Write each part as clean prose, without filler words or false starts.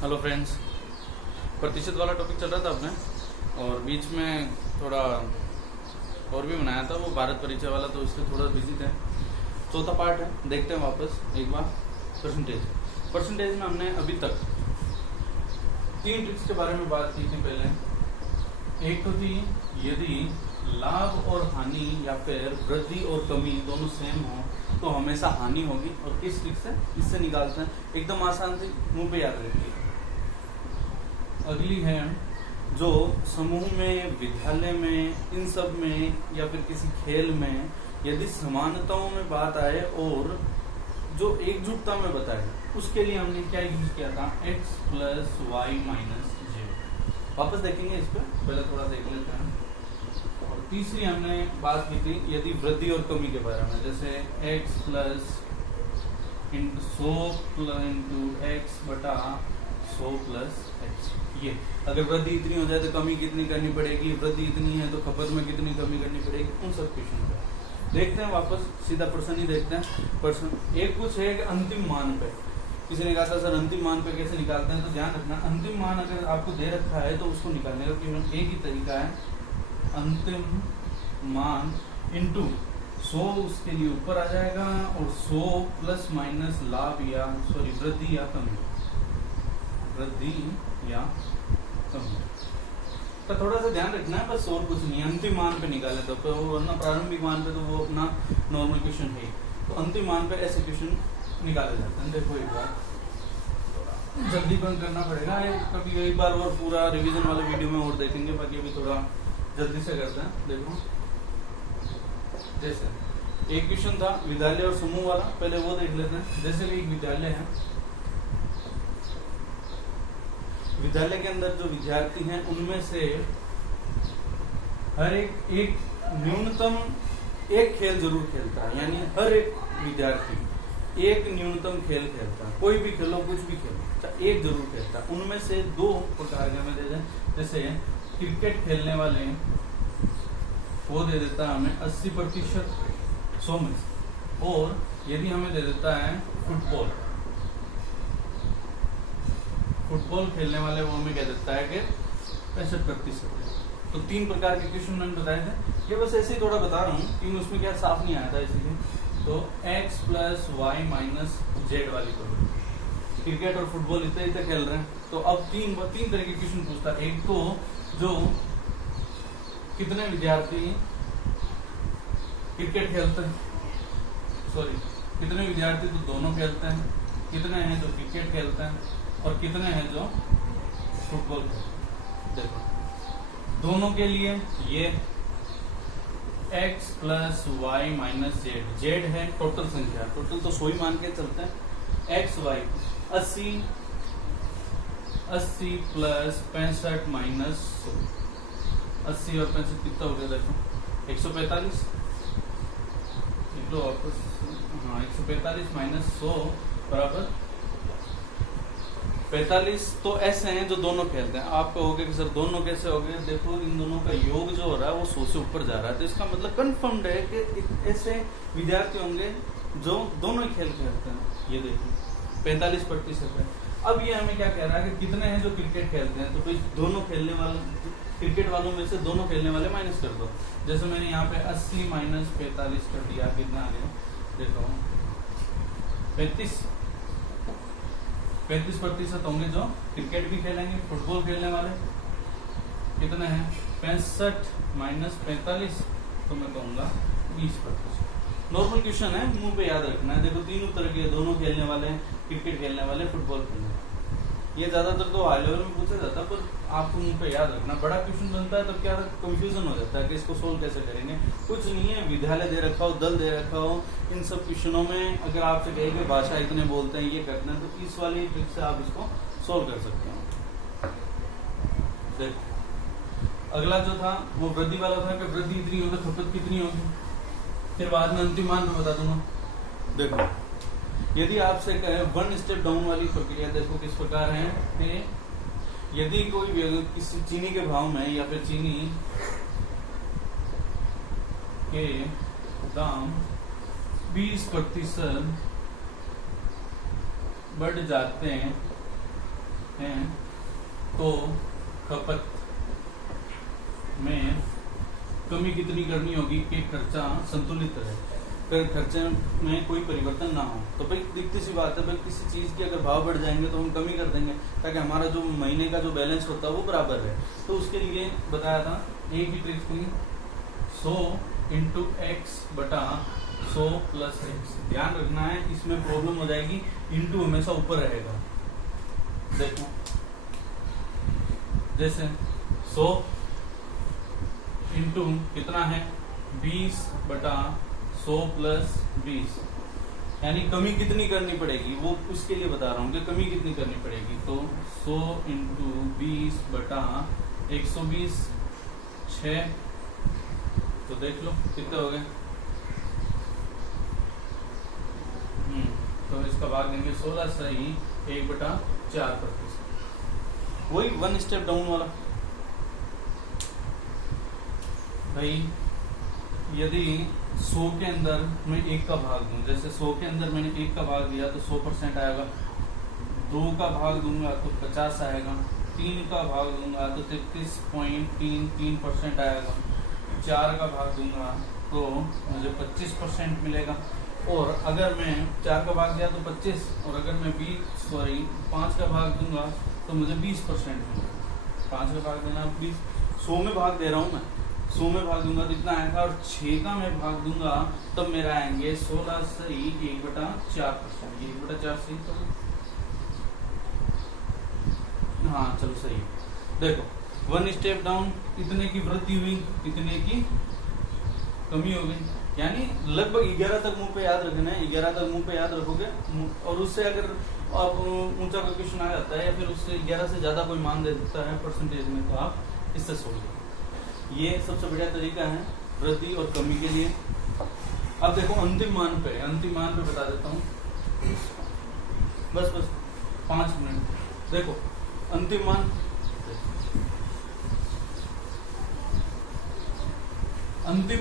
Hello friends, प्रतिशत वाला topic चल रहा था अपने और बीच में थोड़ा और भी बनाया था वो भारत परिचय वाला, तो इससे थोड़ा बिजी थे। चौथा पार्ट है, देखते हैं वापस एक बार। परसेंटेज में हमने अभी तक 3 ट्रिक्स के बारे में बात की थी। पहले एक तो थी यदि लाभ और हानि या फिर वृद्धि और कमी दोनों सेम हो तो हमेशा हानि होगी। और किस ट्रिक से इससे निकालते हैं, एकदम आसान थी, मुंह पे याद रखिए। अगली है जो समूह में, विद्यालय में, इन सब में या फिर किसी खेल में यदि समानताओं में बात आए और जो एकजुटता में बताए, उसके लिए हमने क्या यूज किया था, x plus y minus z. वापस देखेंगे इस पर, पहले थोड़ा देख लेते हैं। और तीसरी हमने बात की थी यदि वृद्धि और कमी के बारे में, जैसे x plus into 100 into x बटा 100 प्लस एक्स। ये अगर वृद्धि इतनी हो जाए तो कमी कितनी करनी पड़ेगी, वृद्धि इतनी है तो खपत में कितनी कमी करनी पड़ेगी, उन सब क्वेश्चन पे देखते हैं। वापस सीधा प्रश्न ही देखते हैं। प्रश्न एक कुछ है कि अंतिम मान पे, किसी ने कहा था सर अंतिम मान पे कैसे निकालते हैं, तो ध्यान रखना अंतिम मान अगर आपको दे रखा है तो उसको निकालने का केवल एक ही तरीका है, अंतिम मान इंटू 100 उसके लिए ऊपर आ जाएगा और 100 प्लस माइनस लाभ या वृद्धि या कमी, वृद्धि या कमी का थोड़ा सा ध्यान रखना है बस, और कुछ नहीं। अंतिम मान पे निकाले तो वरना प्रारंभिक मान पे तो वो अपना नॉर्मल क्वेश्चन है, तो अंतिम मान पे ऐसे क्वेश्चन निकाले जाते हैं। देखो एक बार जल्दी बंद करना पड़ेगा, कभी एक बार और पूरा रिवीजन वाले वीडियो में और देखेंगे, बाकी अभी थोड़ा जल्दी से करते हैं। देखो जैसे एक क्वेश्चन था विद्यालय और समूह वाला, पहले वो देख लेते हैं। जैसे कि एक विद्यालय है, विद्यालय के अंदर जो विद्यार्थी हैं उनमें से हर एक न्यूनतम एक खेल जरूर खेलता है, यानी हर एक विद्यार्थी एक न्यूनतम खेल खेलता है। कोई भी खेलो, कुछ भी खेलो, एक जरूर खेलता है। उनमें से 2 प्रकार के हमें दे दें, जैसे क्रिकेट खेलने वाले वो दे देता है हमें 80% 100 में, और यदि हमें दे देता है फुटबॉल खेलने वाले वो हमें कह देता है कि 65%। तो 3 प्रकार के क्वेश्चन मैंने बताए थे, ये बस ऐसे ही थोड़ा बता रहा हूँ क्योंकि उसमें क्या साफ नहीं आया था इसीलिए। तो x plus y minus z वाली करो, क्रिकेट और फुटबॉल इतने खेल रहे हैं, तो अब तीन तरह के क्वेश्चन पूछता है। एक तो जो कितने विद्यार्थी क्रिकेट खेलते हैं, कितने विद्यार्थी तो दोनों खेलते हैं, कितने हैं जो क्रिकेट खेलते हैं और कितने हैं जो फुटबॉल खेलते हैं। देखो दोनों के लिए ये x plus y minus z, z है टोटल संख्या, टोटल तो 100 ही मान के चलते हैं। x y 80 प्लस 65 माइनस 80 और 65 कितना हो गया, देखो 145। वापस 145 माइनस 100 बराबर 45। तो ऐसे हैं जो दोनों खेलते हैं। आप कहोगे कि सर दोनों कैसे हो गए, देखो इन दोनों का योग जो हो रहा है वो 100 से ऊपर जा रहा है, तो इसका मतलब कंफर्म्ड है कि ऐसे विद्यार्थी होंगे जो दोनों ही खेल खेलते हैं। ये देखो 45% है। अब ये हमें क्या कह रहा है कि कितने हैं जो क्रिकेट खेलते हैं, तो भाई दोनों खेलने वाले क्रिकेट वालों में से दोनों खेलने वाले माइनस कर दो। जैसे मैंने यहाँ पे 80 माइनस 45 कर दिया, कितना आ गया देखो 35% होंगे जो क्रिकेट भी खेलेंगे। फुटबॉल खेलने वाले कितने हैं, 65 माइनस 45, तो मैं कहूँगा 20%। नॉर्मल क्वेश्चन है, मुंह पे याद रखना है। देखो 3 उत्तर के, दोनों खेलने वाले, क्रिकेट खेलने वाले, फुटबॉल खेलने वाले। ये ज्यादातर तो हाई लेवल में पूछा जाता है, पर आपको मुंह पे याद रखना। बड़ा क्वेश्चन बनता है तो क्या कंफ्यूजन हो जाता है कि इसको सोल्व कैसे करेंगे। कुछ नहीं है, विद्यालय दे रखा हो, दल दे रखा हो, इन सब क्वेश्चनों में अगर आपसे कहे कि भाषा इतने बोलते हैं, ये करते हैं, तो इस वाली ट्रिक से आप इसको सोल्व कर सकते हो। देखो अगला जो था वो वृद्धि वाला था कि वृद्धि इतनी हो तो खपत कितनी होगी, फिर बाद में अंतिम मान में बता दूंगा। देखो यदि आपसे कहे 1 स्टेप डाउन वाली प्रक्रिया, देखो किस प्रकार है कि यदि कोई किसी चीनी के भाव में या फिर चीनी के दाम 20% बढ़ जाते हैं है तो खपत में कमी कितनी करनी होगी कि खर्चा संतुलित रहे, अगर खर्चे में कोई परिवर्तन ना हो। तो भाई दिखती सी बात है, भाई किसी चीज के अगर भाव बढ़ जाएंगे तो हम कमी कर देंगे ताकि हमारा जो महीने का जो बैलेंस होता है वो बराबर रहे। तो उसके लिए बताया था एक ही ट्रिक थी, 100 इंटू एक्स बटा 100 प्लस एक्स। ध्यान रखना है इसमें प्रॉब्लम हो जाएगी, इंटू हमेशा ऊपर रहेगा। देखो जैसे 100 इंटू कितना है 20 बटा 100 प्लस 20, यानी कमी कितनी करनी पड़ेगी वो उसके लिए बता रहा हूँ कि कमी कितनी करनी पड़ेगी। तो 100 इंटू 20 बटा 120 6, तो देख लो कितने हो गए। तो इसका भाग देंगे 16 सही 1/4%, वही 1 स्टेप डाउन वाला। भाई यदि 100 के अंदर मैं 1 का भाग दूं, जैसे 100 के अंदर मैंने 1 का भाग दिया तो 100% आएगा, 2 का भाग दूंगा तो 50 आएगा, 3 का भाग दूंगा तो 33.33% आएगा, 4 का भाग दूंगा तो मुझे 25% मिलेगा। और अगर मैं 4 का भाग दिया तो 25, और अगर मैं 5 का भाग दूंगा तो मुझे 20% मिलेगा। 5 का भाग देना 20, 100 में भाग दे रहा हूँ मैं, 100 में भाग दूंगा तो इतना आएगा, और 6 का मैं भाग दूंगा तब मेरा आएंगे 16 सही 1/4%। 1/4 सही तो हाँ चलो सही। देखो 1 स्टेप डाउन, इतने की वृद्धि हुई, इतने की कमी हो गई, यानी लगभग 11 तक मुंह पे याद रखना है। 11 तक मुंह पे याद रखोगे, और उससे अगर आप ऊंचा कोई क्वेश्चन आ जाता है या फिर उससे 11 से ज्यादा कोई मान दे देता है परसेंटेज में, तो आप इससे सोच लो। ये सबसे बढ़िया तरीका है वृद्धि और कमी के लिए। अब देखो अंतिम मान पे बता देता हूँ, बस 5 मिनट। देखो अंतिम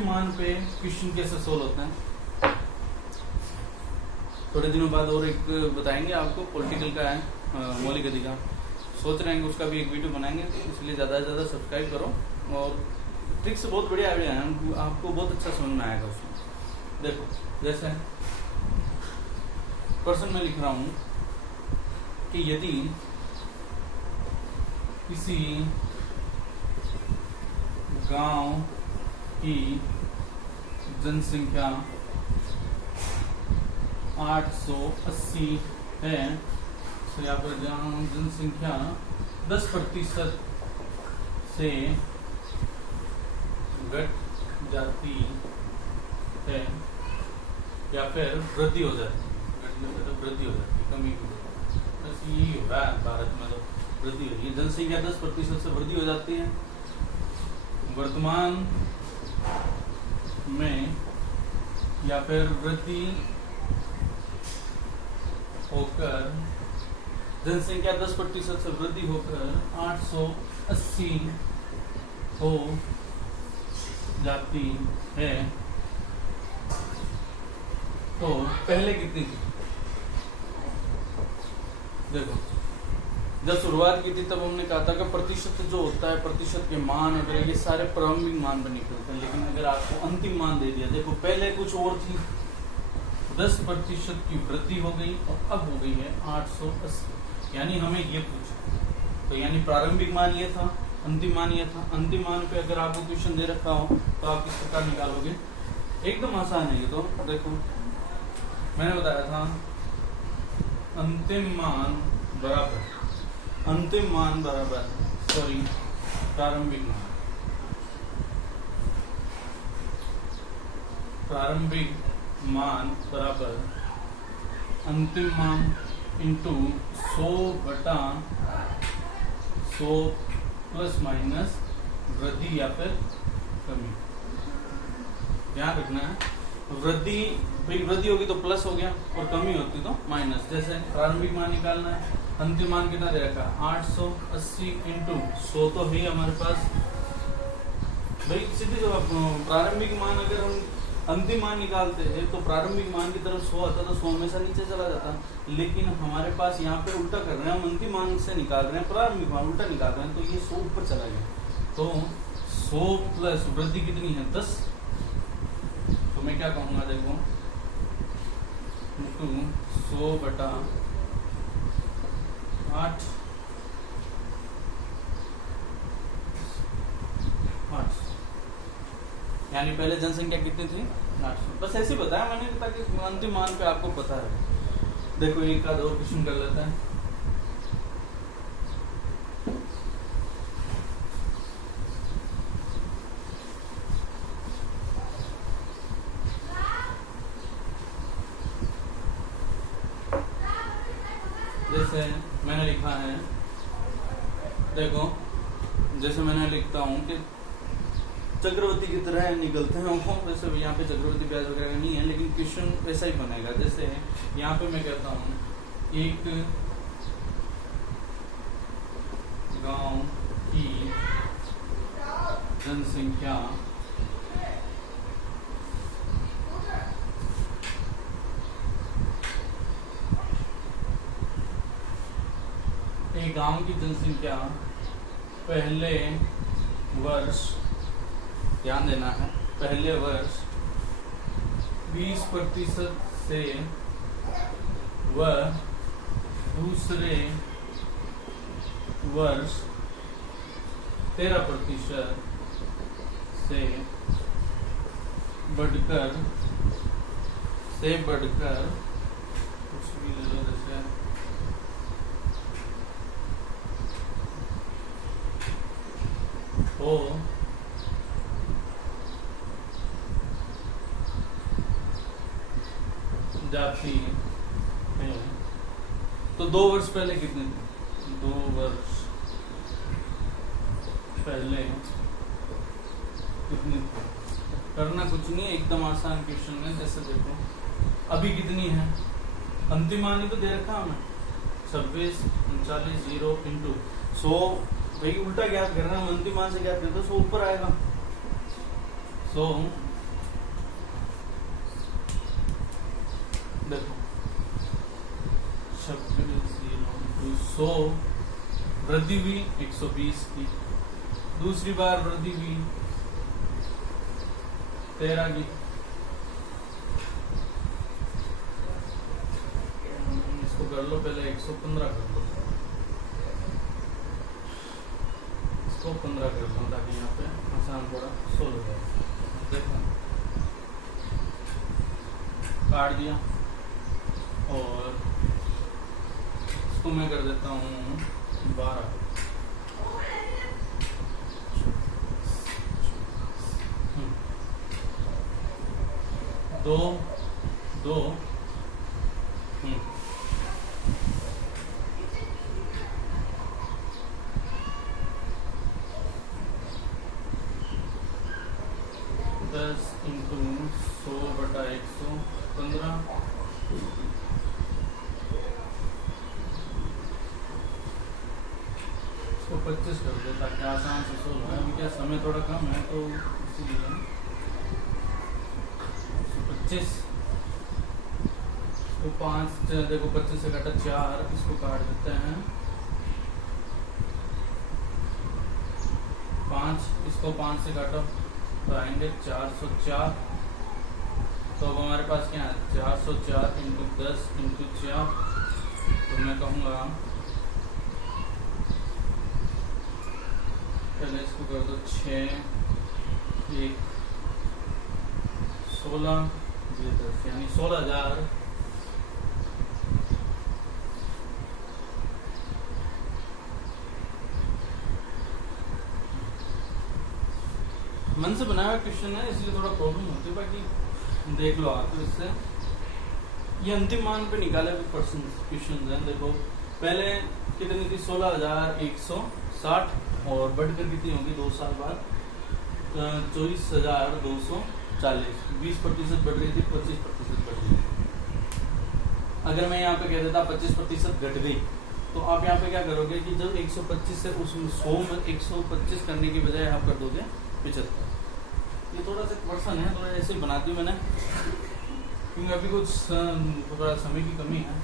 मान पे क्वेश्चन कैसे सोल्व होते हैं थोड़े दिनों बाद और एक बताएंगे आपको, पॉलिटिकल का है मौलिक अधिकार, सोच रहे हैं उसका भी एक वीडियो बनाएंगे, इसलिए ज़्यादा से ज़्यादा सब्सक्राइब करो। और ट्रिक्स बहुत बढ़िया आइडिया है, आपको बहुत अच्छा समझ में आएगा उसमें। देखो जैसे पर्सन में लिख रहा हूँ कि यदि किसी गांव की जनसंख्या 880 है, तो यहाँ पर जहाँ जनसंख्या 10% से घट जाती है या फिर वृद्धि हो जाती है, वृद्धि हो जाती है, कमी हो जाती है, बस यही हो रहा है भारत में। तो वृद्धि हो रही है, जनसंख्या 10% से वृद्धि हो जाती है। वर्तमान में या फिर वृद्धि होकर जनसंख्या 10% से वृद्धि होकर 880 हो जाती है, तो पहले कितनी थी? देखो जब शुरुआत की थी तब हमने कहा था कि प्रतिशत जो होता है, प्रतिशत के मान वगैरह ये सारे प्रारंभिक मान पर निकलते हैं। लेकिन अगर आपको अंतिम मान दे दिया, देखो पहले कुछ और थी, 10% की वृद्धि हो गई और अब हो गई है 880, यानी हमें ये पूछा। तो यानी प्रारंभिक मान ये था, अंतिम मान ये था। अंतिम मान पे अगर आपको क्वेश्चन दे रखा हो तो आप किस प्रकार निकालोगे? एकदम आसान है ये तो। देखो मैंने बताया था अंतिम मान बराबर प्रारंभिक मान बराबर अंतिम मान इंटू 100/100 प्लस माइनस वृद्धि या फिर कमी। ध्यान रखना है, वृद्धि होगी तो प्लस हो गया और कमी होती तो माइनस। जैसे प्रारंभिक मान निकालना है, अंतिम मान कितना दे रखा? 880 इंटू 100 तो है हमारे पास। भाई सीधी जवाब, प्रारंभिक मान अंतिम मान निकालते हैं तो प्रारंभिक मान की तरफ 100 आता तो 100 हमेशा नीचे चला जाता, लेकिन हमारे पास यहाँ पे उल्टा कर रहे हैं, हम अंतिम मान से निकाल रहे हैं प्रारंभिक मान, उल्टा निकाल रहे हैं, तो ये 100 ऊपर चला गया। तो 100 प्लस वृद्धि कितनी है 10, तो मैं क्या कहूँगा देखो 100/8 यानी पहले जनसंख्या कितनी थी 800। बस ऐसे बताया मैंने ताकि अंतिम मान पे आपको पता है। देखो एक आध और क्वेश्चन कर लेते हैं। जैसे मैंने लिखा है, देखो जैसे मैंने लिखता हूँ कि चक्रवर्ती की तरह निकलते हैं वो, वैसे यहाँ पे चक्रवर्ती ब्याज वगैरह नहीं है, लेकिन क्वेश्चन वैसा ही बनेगा। जैसे यहाँ पे मैं कहता हूँ एक गांव की जनसंख्या पहले वर्ष, ध्यान देना है, पहले वर्ष 20% से व दूसरे वर्ष 13% से बढ़कर कुछ भी ले लो, जैसे हो जाती है। तो 2 वर्ष पहले कितने थे? 2 वर्ष पहले कितनी थे? करना कुछ नहीं, एकदम आसान क्वेश्चन है। जैसे देखो अभी कितनी है, अंतिम मान ही तो दे रखा हमें 26, 39, 0 इंटू 100। भाई उल्टा ज्ञात करना, हम अंतिम मान से ज्ञात करते 100 ऊपर आएगा। 100 देखो 100 वृद्धि हुई 120 की, दूसरी बार वृद्धि हुई 13 की, इसको कर लो पहले 115 कर लो, इसको 15 कर लो ताकि यहाँ पे आसान थोड़ा 16 है। देखो काट दिया और इसको मैं कर देता हूँ 12। 2 10 इंटू 100/115 इसको 25 कर दो ताकि आसान से 16 है। अभी क्या समय थोड़ा कम है तो इसीलिए 25 इसको 5, देखो 25 से काटा 4, इसको काट देते हैं 5, इसको 5 से काटा तो आएंगे 404। तो अब हमारे पास क्या है 404 इंटू 10 इंटू 4, तो मैं कहूँगा पहले इसको कर दो 6, 1, 16, 10 यानी 16,000 मन से बनाया हुआ क्वेश्चन है, इसलिए थोड़ा प्रॉब्लम होती है, बाकी देख लो आप। तो इससे ये अंतिम मान पे निकाले हुए क्वेश्चन हैं। देखो पहले कितनी थी 16,160 और बढ़कर कितनी होगी 2 साल बाद 24,240, 20% बढ़ रही थी, 25% बढ़ रही थी। अगर मैं यहाँ पे कह देता 25% घट गई, तो आप यहाँ पे क्या करोगे कि जब 125 से उस 100 में 125 करने की बजाय आप कर दोगे 75। ये थोड़ा सा है, थोड़ा ऐसे ही बनाती हूँ मैंने, क्योंकि अभी कुछ थोड़ा समय की कमी है।